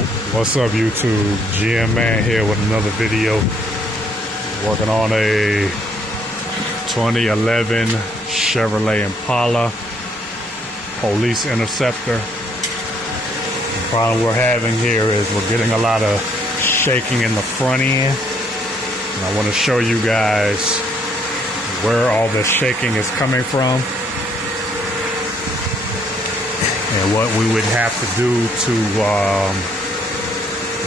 What's up, YouTube? GM Man here with another video. Working on a 2011 Chevrolet Impala Police Interceptor. The problem we're having here is we're getting a lot of shaking in the front end. And I want to show you guys where all this shaking is coming from and what we would have to do to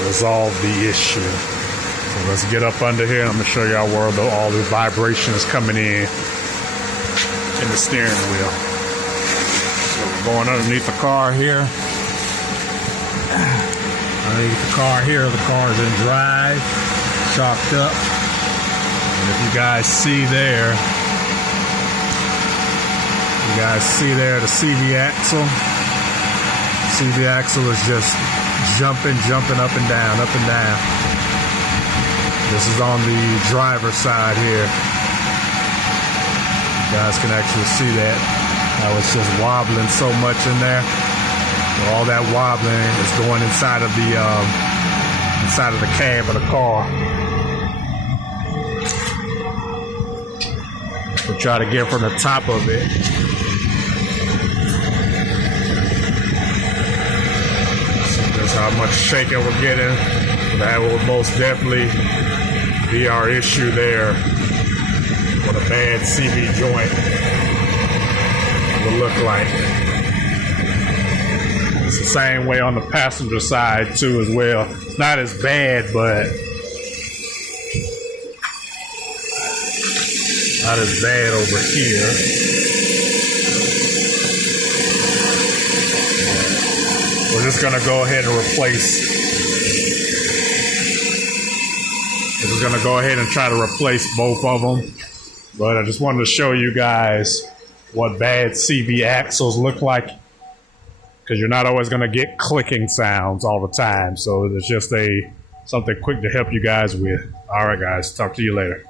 resolve the issue. So let's get up under here and I'm going to show y'all where all the vibration is coming in the steering wheel. So we're going underneath the car here. Underneath the car here, the car is in drive, chalked up. And if you guys see there, the CV axle. CV axle is just jumping up and down, up and down. This is on the driver's side here. You guys can actually see that. How it's just wobbling so much in there. So all that wobbling is going inside of the cab of the car. We'll try to get from the top of it. That's how much shaking we're getting. That will most definitely be our issue there. What a bad CV joint will look like. It's the same way on the passenger side too as well. It's not as bad, but not as bad over here. We're just gonna go ahead and replace. We're just gonna go ahead and try to replace both of them. But I just wanted to show you guys what bad CV axles look like, because you're not always gonna get clicking sounds all the time. So it's just something quick to help you guys with. All right, guys, talk to you later.